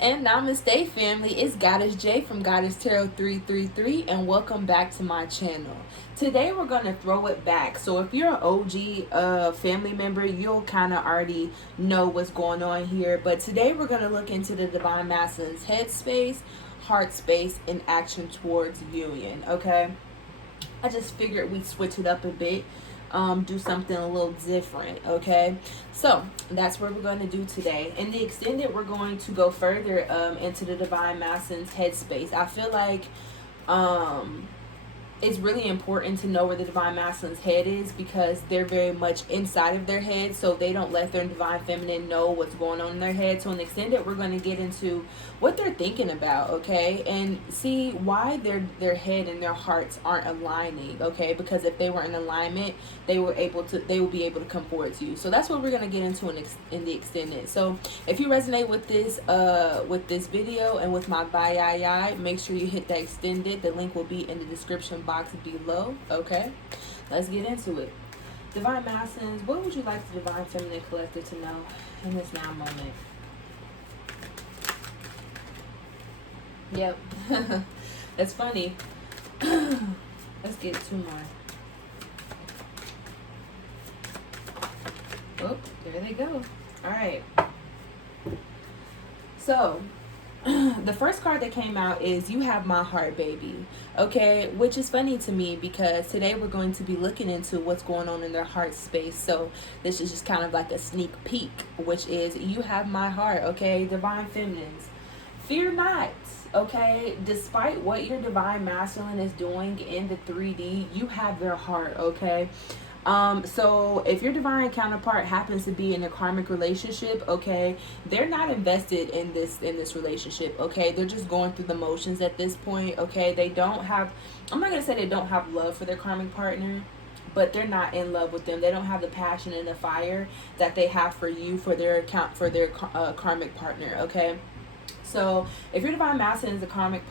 and Namaste family. It's Goddess J from Goddess Tarot 333 and welcome back to my channel. Today we're going to throw it back. So if you're an OG family member, you'll kind of already know what's going on here. But today we're going to look into the Divine Masculine's headspace, heart space, and action towards union. Okay? I just figured we'd switch it up a bit. Do something a little different. Okay, so that's what we're going to do today. In the extended, we're going to go further into the Divine Masculine's headspace. I feel like it's really important to know where the Divine Masculine's head is, because they're very much inside of their head, so they don't let their Divine Feminine know what's going on in their head. So in the extended, we're going to get into what they're thinking about, okay, and see why their head and their hearts aren't aligning, okay, because if they were in alignment, they will be able to come forward to you. So that's what we're going to get into in the extended. So if you resonate with this video and with my bye, make sure you hit that extended. The link will be in the description box below. Okay, let's get into it. Divine Masculines, what would you like the Divine Feminine Collective to know in this now moment? Yep. That's funny. Let's get two more. Oh, there they go. All right. So the first card that came out is You Have My Heart, Baby. Okay, which is funny to me because today we're going to be looking into what's going on in their heart space. So this is just kind of like a sneak peek, which is You Have My Heart. Okay, Divine Feminines, fear not. Okay, despite what your Divine Masculine is doing in the 3D, you have their heart. Okay, so if your divine counterpart happens to be in a karmic relationship, okay, they're not invested in this relationship. Okay, they're just going through the motions at this point. Okay, they don't have, I'm not gonna say they don't have love for their karmic partner, but they're not in love with them. They don't have the passion and the fire that they have for you, for their karmic partner. Okay, so if your Divine Masculine is a karmic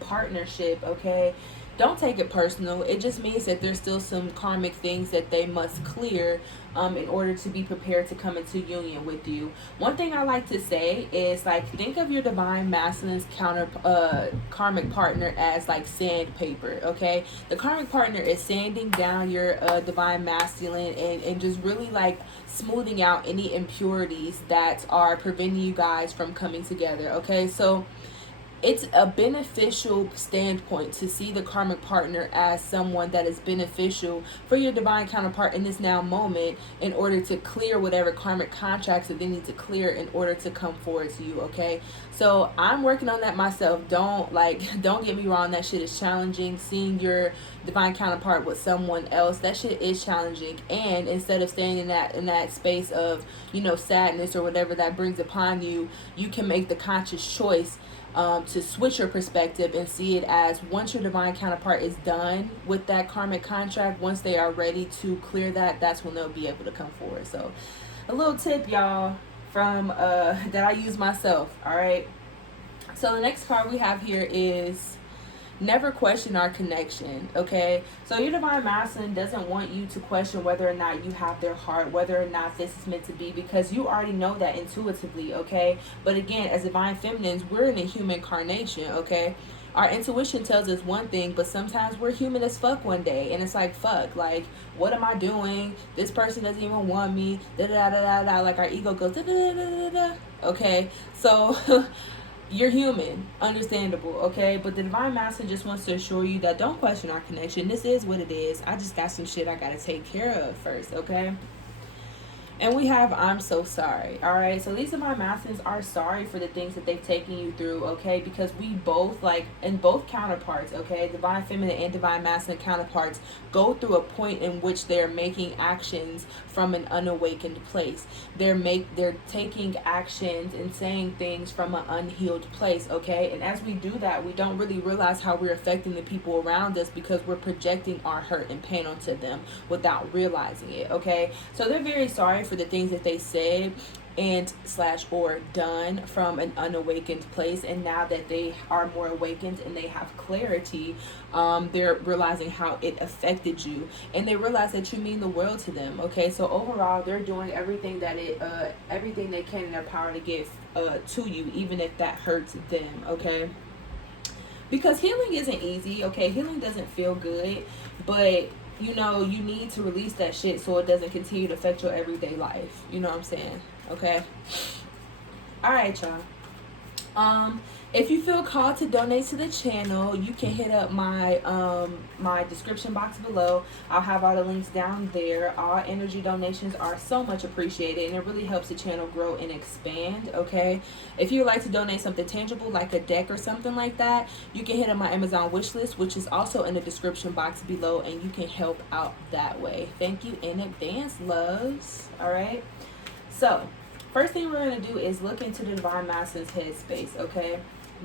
partnership, okay, don't take it personal. It just means that there's still some karmic things that they must clear in order to be prepared to come into union with you. One thing I like to say is, like, think of your Divine Masculine's karmic partner as like sandpaper. Okay, the karmic partner is sanding down your Divine Masculine and just really like smoothing out any impurities that are preventing you guys from coming together. Okay, so it's a beneficial standpoint to see the karmic partner as someone that is beneficial for your divine counterpart in this now moment, in order to clear whatever karmic contracts that they need to clear in order to come forward to you. Okay, so I'm working on that myself. Don't get me wrong, that shit is challenging. Seeing your divine counterpart with someone else, that shit is challenging. And instead of staying in that space of, you know, sadness or whatever that brings upon you, you can make the conscious choice to switch your perspective and see it as, once your divine counterpart is done with that karmic contract, once they are ready to clear that, that's when they'll be able to come forward. So a little tip, y'all, from that I use myself. All right, so the next card we have here is Never Question Our Connection. Okay, so your Divine Masculine doesn't want you to question whether or not you have their heart, whether or not this is meant to be, because you already know that intuitively. Okay, but again, as Divine Feminines, we're in a human incarnation. Okay, our intuition tells us one thing, but sometimes we're human as fuck one day, and it's like, fuck, like, what am I doing? This person doesn't even want me. Da da da da da. Like, our ego goes da da da da da. Okay, so you're human, understandable, okay? But the Divine Masculine just wants to assure you that don't question our connection. This is what it is. I just got some shit I gotta take care of first, okay? And we have I'm so sorry. All right, so these Divine Masculines are sorry for the things that they've taken you through, okay? Because we both, like, in both counterparts, okay, Divine Feminine and Divine Masculine counterparts go through a point in which they're making actions from an unawakened place. They're taking actions and saying things from an unhealed place, okay? And as we do that, we don't really realize how we're affecting the people around us, because we're projecting our hurt and pain onto them without realizing it, okay? So they're very sorry for the things that they said, and slash or done from an unawakened place, and now that they are more awakened and they have clarity, they're realizing how it affected you, and they realize that you mean the world to them. Okay, so overall they're doing everything that everything they can in their power to give to you, even if that hurts them. Okay, because healing isn't easy. Okay, healing doesn't feel good, but you know, you need to release that shit so it doesn't continue to affect your everyday life. You know what I'm saying? Okay. All right, y'all. If you feel called to donate to the channel, you can hit up my description box below. I'll have all the links down there. All energy donations are so much appreciated, and it really helps the channel grow and expand. Okay, if you would like to donate something tangible like a deck or something like that, you can hit up my Amazon wish list, which is also in the description box below, and you can help out that way. Thank you in advance, loves. All right, so first thing we're going to do is look into the Divine Masculine's headspace. Okay,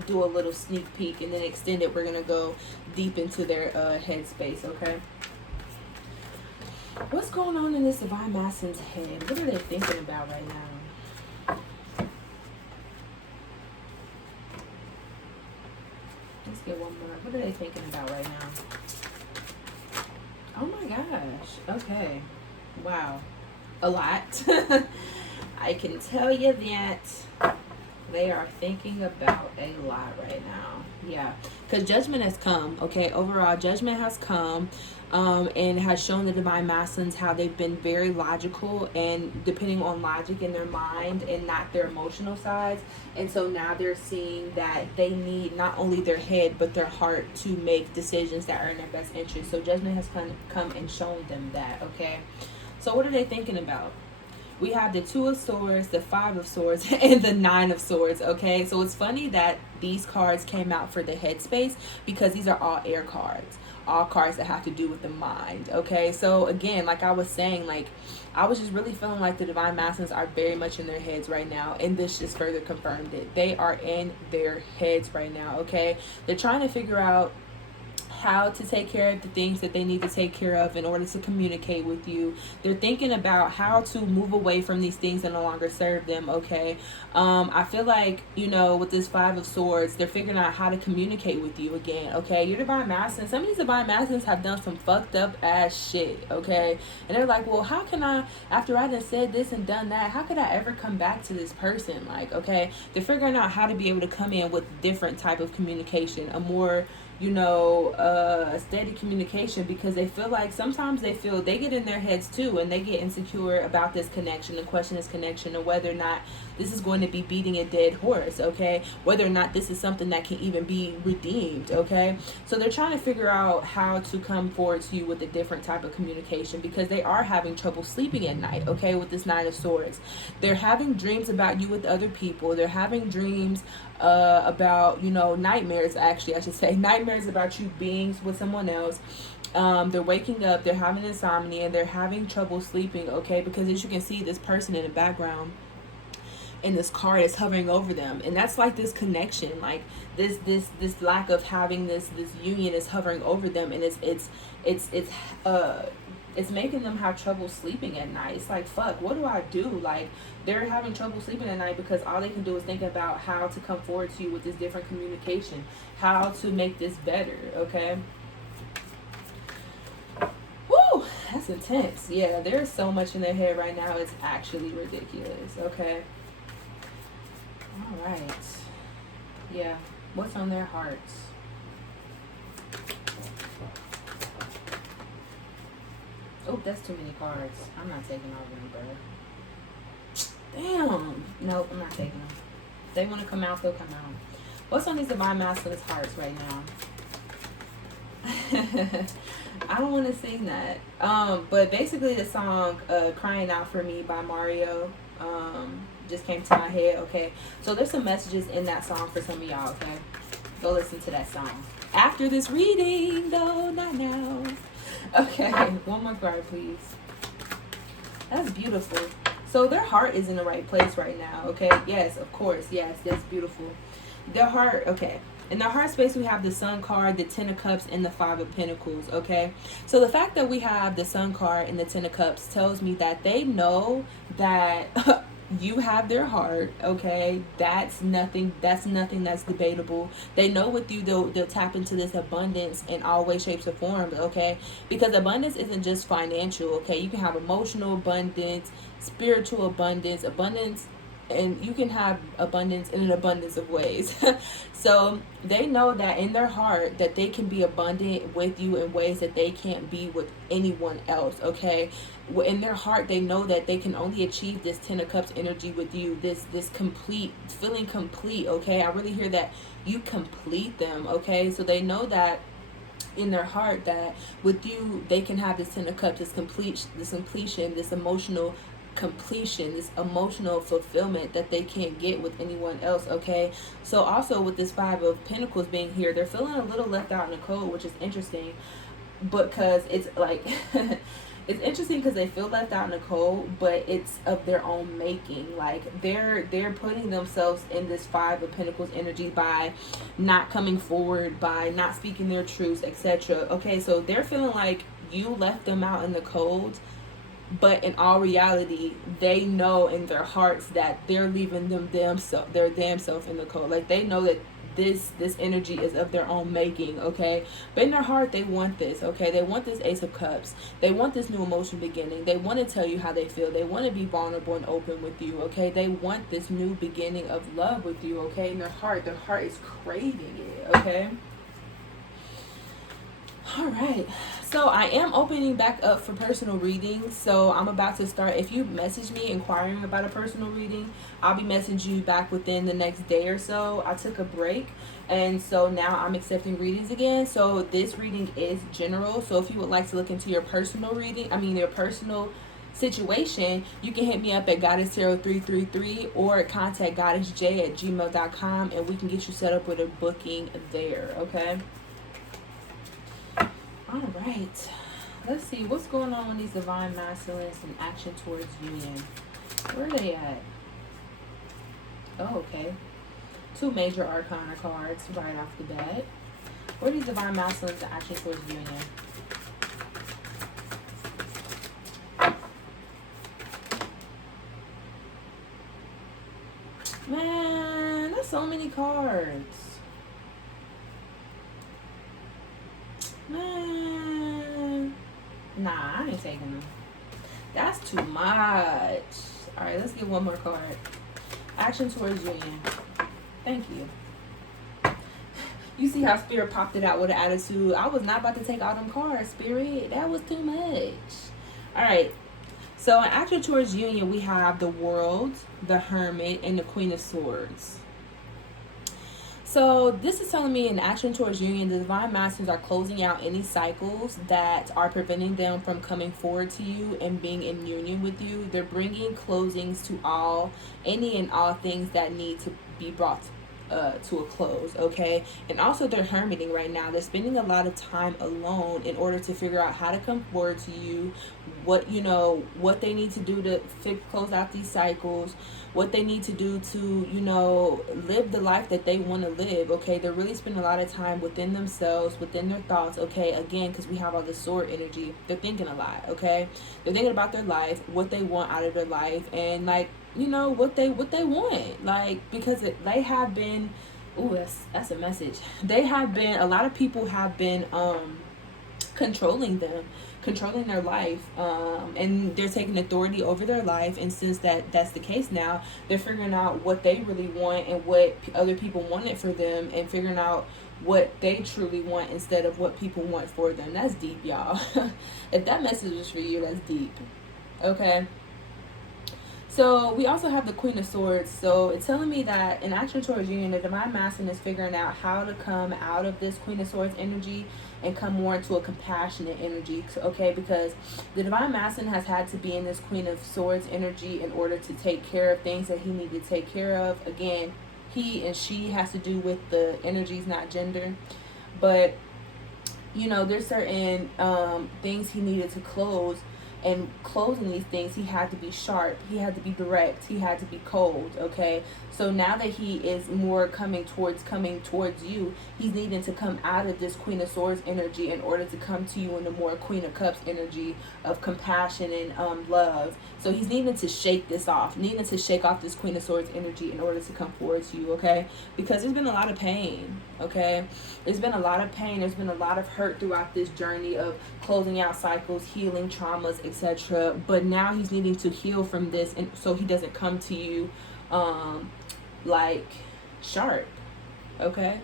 do a little sneak peek, and then extend it. We're going to go deep into their headspace. Okay, what's going on in this Divine Masculine's head? What are they thinking about right now? Let's get one more. What are they thinking about right now? Oh my gosh. Okay, wow, a lot. I can tell you that they are thinking about a lot right now. Yeah, because judgment has come. Okay, overall judgment has come, and has shown the Divine Masculines how they've been very logical and depending on logic in their mind and not their emotional sides. And so now they're seeing that they need not only their head but their heart to make decisions that are in their best interest. So judgment has come and shown them that. Okay, so what are they thinking about? We have the Two of Swords, the Five of Swords, and the Nine of Swords. Okay, so it's funny that these cards came out for the headspace because these are all air cards, all cards that have to do with the mind. Okay, so again, like I was saying, like I was just really feeling like the Divine Masculines are very much in their heads right now, and this just further confirmed it. They are in their heads right now. Okay, they're trying to figure out how to take care of the things that they need to take care of in order to communicate with you. They're thinking about how to move away from these things that no longer serve them. Okay, I feel like, you know, with this Five of Swords, they're figuring out how to communicate with you again. Okay, your Divine Masculines, some of these Divine Masculines have done some fucked up ass shit. Okay, and they're like, well, how can I, after I done said this and done that, how could I ever come back to this person? Like, okay, they're figuring out how to be able to come in with different type of communication, a more, you know, steady communication, because they feel like sometimes they get in their heads too, and they get insecure about this connection and question this connection and whether or not this is going to be beating a dead horse. Okay, whether or not this is something that can even be redeemed. Okay, so they're trying to figure out how to come forward to you with a different type of communication, because they are having trouble sleeping at night. Okay, with this Nine of Swords, they're having dreams about you with other people. They're having dreams about, you know, nightmares, actually I should say, nightmares about you being with someone else. They're waking up, they're having insomnia, and they're having trouble sleeping. Okay, because as you can see, this person in the background and this card is hovering over them, and that's like this connection, like this lack of having this union is hovering over them, and it's making them have trouble sleeping at night. It's like, fuck, what do I do? Like, they're having trouble sleeping at night because all they can do is think about how to come forward to you with this different communication, how to make this better. Okay, woo, that's intense. Yeah, there's so much in their head right now, it's actually ridiculous. Okay, all right, yeah, what's on their hearts? Oh, that's too many cards. I'm not taking all of them, bro. Damn. Nope, I'm not taking them. If they want to come out, they'll come out. What's on these Divine Masculines' hearts right now? I don't want to sing that. But basically the song Crying Out For Me by Mario just came to my head. Okay, so there's some messages in that song for some of y'all. Okay, go listen to that song after this reading, though, not now. Okay, one more card, please. That's beautiful. So their heart is in the right place right now. Okay, yes, of course, yes, that's beautiful. Their heart, okay. In their heart space, we have the Sun card, the Ten of Cups, and the Five of Pentacles. Okay, so the fact that we have the Sun card and the Ten of Cups tells me that they know that You have their heart, okay? That's nothing that's debatable. They know with you they'll tap into this abundance in all ways, shapes, or forms, okay? Because abundance isn't just financial, okay? You can have emotional abundance, spiritual abundance, and you can have abundance in an abundance of ways. So they know that in their heart that they can be abundant with you in ways that they can't be with anyone else, okay? In their heart they know that they can only achieve this 10 of cups energy with you, this complete feeling complete, okay? I really hear that you complete them, okay? So they know that in their heart that with you they can have this 10 of cups, this completion, this emotional completion, this emotional fulfillment that they can't get with anyone else, okay? So also with this 5 of Pentacles being here, they're feeling a little left out in the cold, which is interesting, because it's like it's interesting because they feel left out in the cold, but it's of their own making. Like they're putting themselves in this 5 of Pentacles energy by not coming forward, by not speaking their truths, etc. Okay, so they're feeling like you left them out in the cold, but in all reality they know in their hearts that they're leaving their damn self in the cold. Like they know that this energy is of their own making, okay? But in their heart they want this, okay? They want this Ace of Cups. They want this new emotion beginning. They want to tell you how they feel. They want to be vulnerable and open with you, okay? They want this new beginning of love with you, okay? In their heart is craving it, okay? All right, so I am opening back up for personal readings. So I'm about to start. If you message me inquiring about a personal reading, I'll be messaging you back within the next day or so. I took a break, and so now I'm accepting readings again. So this reading is general. So if you would like to look into your personal reading, your personal situation, you can hit me up at goddess0333 or contact goddessj@gmail.com, and we can get you set up with a booking there, okay? All right, let's see what's going on with these divine masculines in action towards union. Where are they at? Oh, okay. 2 major arcana cards right off the bat. Where are these divine masculines in action towards union? Man, that's so many cards. Man, nah, I ain't taking them. That's too much. All right, let's get one more card. Action towards union. Thank you. You see how Spirit popped it out with an attitude. I was not about to take all them cards, Spirit. That was too much. All right. So in action towards union, we have the World, the Hermit, and the Queen of Swords. So this is telling me in action towards union, the divine masters are closing out any cycles that are preventing them from coming forward to you and being in union with you. They're bringing closings to any and all things that need to be brought to a close, okay? And also they're hermiting right now. They're spending a lot of time alone in order to figure out how to come forward to you, what they need to do to close out these cycles, what they need to do to live the life that they want to live, okay? They're really spending a lot of time within themselves, within their thoughts, okay? Again, because we have all the sword energy, they're thinking a lot, okay? They're thinking about their life, what they want out of their life, and like what they want, like, because they have been, that's a message. They have been, a lot of people have been controlling their life, and they're taking authority over their life. And since that's the case now, they're figuring out what they really want and what other people wanted for them, and figuring out what they truly want instead of what people want for them. That's deep, y'all. If that message is for you, that's deep, okay? So we also have the Queen of Swords. So it's telling me that in action towards union, the divine masculine is figuring out how to come out of this Queen of Swords energy and come more into a compassionate energy, okay? Because the divine masculine has had to be in this Queen of Swords energy in order to take care of things that he needed to take care of. Again, he and she has to do with the energies, not gender. But there's certain things he needed to close and closing these things, he had to be sharp, he had to be direct, he had to be cold. Okay, so now that he is more coming towards you, he's needing to come out of this Queen of Swords energy in order to come to you in the more Queen of Cups energy of compassion and love. So he's needing to shake this off, needing to shake off this Queen of Swords energy in order to come forward to you. Okay, because there's been a lot of pain. Okay, there's been a lot of pain, there's been a lot of hurt throughout this journey of closing out cycles, healing traumas, etc. But now he's needing to heal from this, and so he doesn't come to you like sharp. Okay,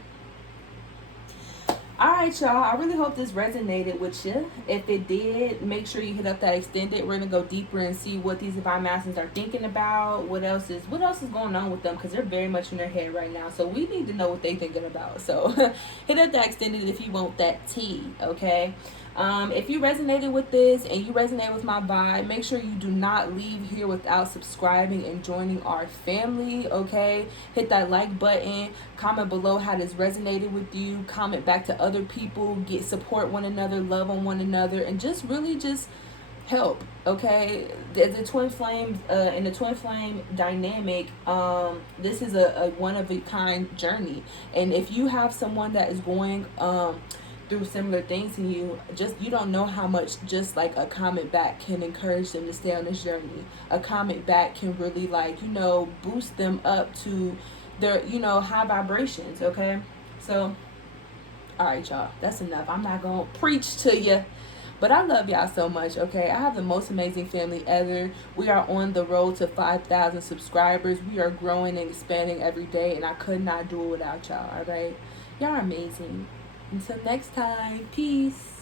all right, y'all. I really hope this resonated with you. If it did, make sure you hit up that extended. We're gonna go deeper and see what these divine masters are thinking about. What else is going on with them? Because they're very much in their head right now. So we need to know what they're thinking about. So hit up that extended if you want that tea. Okay. If you resonated with this and you resonate with my vibe, make sure you do not leave here without subscribing and joining our family. Okay, hit that like button, comment below how this resonated with you, comment back to other people, get support one another, love on one another, and just really just help. Okay, the twin flames in the twin flame dynamic, this is a one of a kind journey, and if you have someone that is going through similar things in you, just you don't know how much just like a comment back can encourage them to stay on this journey. A comment back can really boost them up to their high vibrations. Okay, so all right, y'all, that's enough. I'm not gonna preach to you, but I love y'all so much. Okay, I have the most amazing family ever. We are on the road to 5,000 subscribers. We are growing and expanding every day, and I could not do it without y'all. All right, y'all are amazing. Until next time, peace.